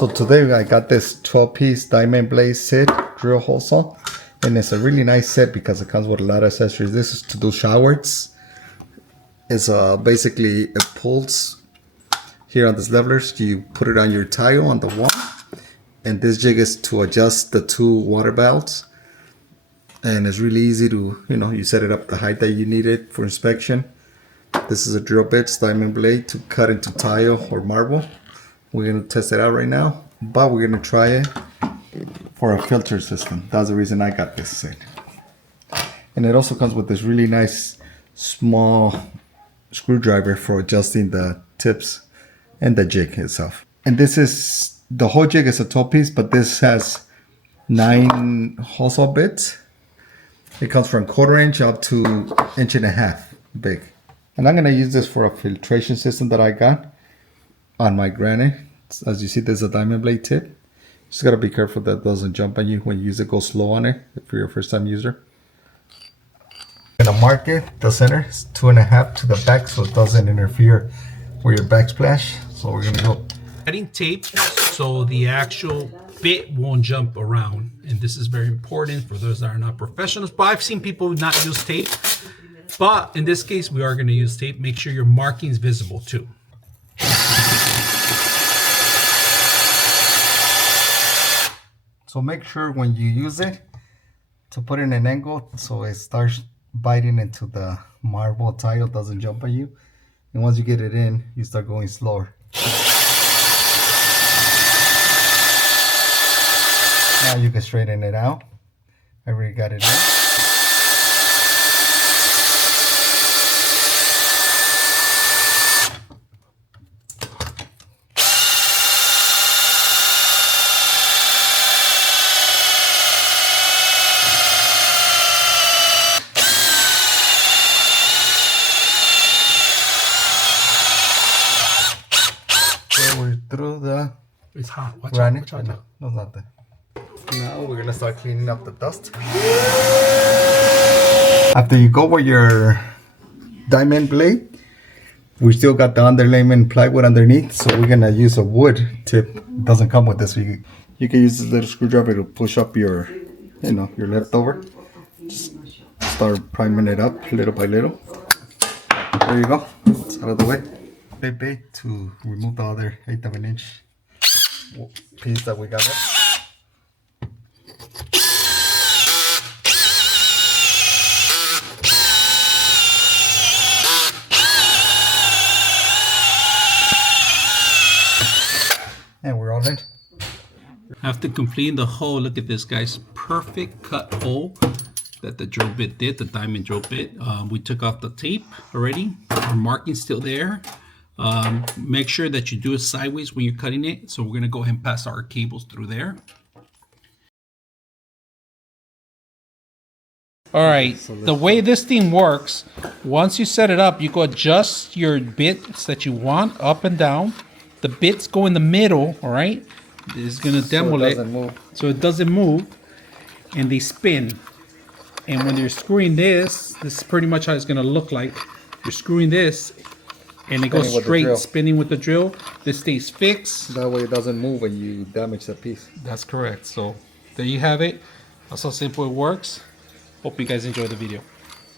So today I got this 12-piece diamond blade set drill hole saw, and it's a really nice set because it comes with a lot of accessories. This is to do showers. It's basically it pulls here on this levelers. You put it on your tile on the wall, and this jig is to adjust the two water valves. And it's really easy to, you set it up the height that you need it for inspection. This is a drill bit, diamond blade to cut into tile or marble. We're going to test it out right now, but we're going to try it for a filter system. That's the reason I got this set. And it also comes with this really nice small screwdriver for adjusting the tips and the jig itself. And this is, the whole jig is a 12-piece, but this has 9 hole saw bits. It comes from 1/4 inch up to 1.5 inches big. And I'm going to use this for a filtration system that I got on my granite. As you see, there's a diamond blade tip. Just got to be careful that it doesn't jump on you when you use it. Go slow on it if you're a first time user. I'm going to mark it, the center is 2.5 to the back so it doesn't interfere with your backsplash. So we're going to go. Adding tape so the actual bit won't jump around, and this is very important for those that are not professionals, but I've seen people not use tape, but in this case we are going to use tape. Make sure your marking is visible too. So make sure when you use it to put it in an angle so it starts biting into the marble tile, doesn't jump on you, and once you get it in you start going slower. Now you can straighten it out. I already got it in. So we're through the It's hot. Watch granite. out. Watch out. No, not that. Now we're gonna start cleaning up the dust. After you go with your diamond blade, we still got the underlayment plywood underneath, so we're gonna use a wood tip. It doesn't come with this. So you can use this little screwdriver to push up your, your leftover. Just start priming it up little by little. There you go. It's out of the way. Bait to remove the other 1/8 of an inch piece that we got there. And we're all in. After completing the hole, look at this, guys. Perfect cut hole that the drill bit did, the diamond drill bit. We took off the tape already. Our marking's still there. Make sure that you do it sideways when you're cutting it. So we're going to go ahead and pass our cables through there. All right, the way this thing works, once you set it up, you go adjust your bits that you want up and down. The bits go in the middle, all right? It's going to demo it so it doesn't move, and they spin. And when you're screwing this is pretty much how it's going to look like. You're screwing this, and it goes straight, spinning with the drill. This stays fixed. That way it doesn't move when you damage the piece. That's correct. So there you have it. That's how simple it works. Hope you guys enjoyed the video.